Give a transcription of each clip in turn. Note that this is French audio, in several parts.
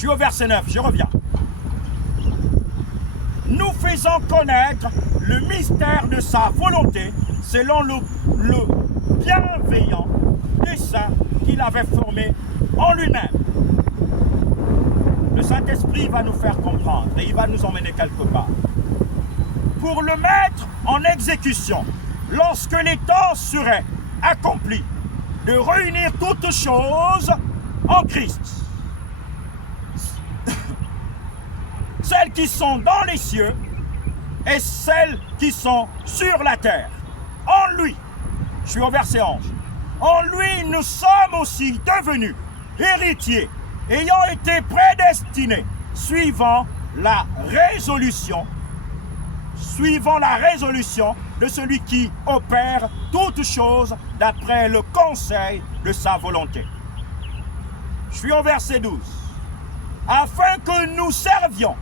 suis au verset 9, je reviens. Nous faisons connaître le mystère de sa volonté selon le bienveillant dessein qu'il avait formé en lui-même. Le Saint-Esprit va nous faire comprendre et il va nous emmener quelque part. Pour le mettre en exécution, lorsque les temps seraient accomplis, de réunir toutes choses en Christ. Celles qui sont dans les cieux et celles qui sont sur la terre. En lui, je suis au verset 11, en lui nous sommes aussi devenus héritiers, ayant été prédestinés, suivant la résolution de celui qui opère toutes choses d'après le conseil de sa volonté. Je suis au verset 12. Afin que nous servions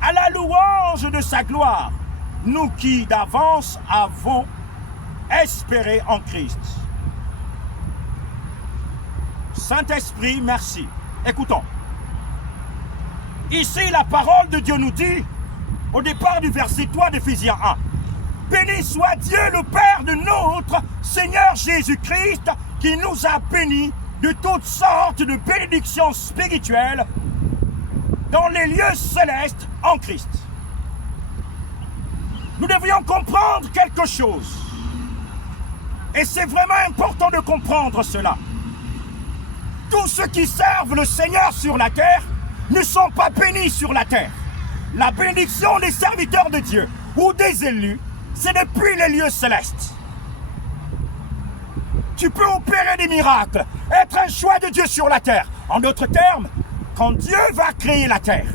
à la louange de sa gloire, nous qui d'avance avons espéré en Christ. Saint-Esprit, merci. Écoutons. Ici, la parole de Dieu nous dit, au départ du verset 3 d'Éphésiens 1, « Béni soit Dieu le Père de notre Seigneur Jésus-Christ, qui nous a bénis de toutes sortes de bénédictions spirituelles dans les lieux célestes en Christ. » Nous devrions comprendre quelque chose. Et c'est vraiment important de comprendre cela. Tous ceux qui servent le Seigneur sur la terre ne sont pas bénis sur la terre. La bénédiction des serviteurs de Dieu ou des élus, c'est depuis les lieux célestes. Tu peux opérer des miracles, être un choix de Dieu sur la terre. En d'autres termes, quand Dieu va créer la terre,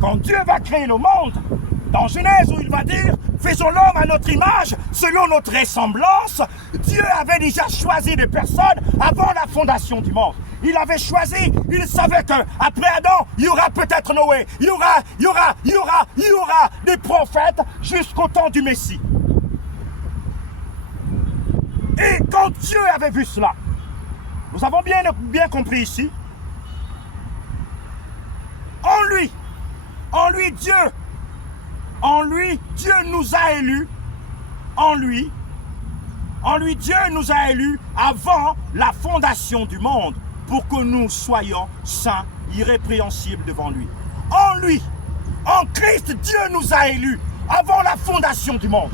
quand Dieu va créer le monde, dans Genèse où il va dire « Faisons l'homme à notre image, selon notre ressemblance », Dieu avait déjà choisi des personnes avant la fondation du monde. Il avait choisi, il savait qu'après Adam, il y aura peut-être Noé, il y aura des prophètes jusqu'au temps du Messie. Et quand Dieu avait vu cela, nous avons bien compris ici, en lui Dieu nous a élus, Dieu nous a élus avant la fondation du monde pour que nous soyons saints, irrépréhensibles devant lui. En Christ, Dieu nous a élus avant la fondation du monde.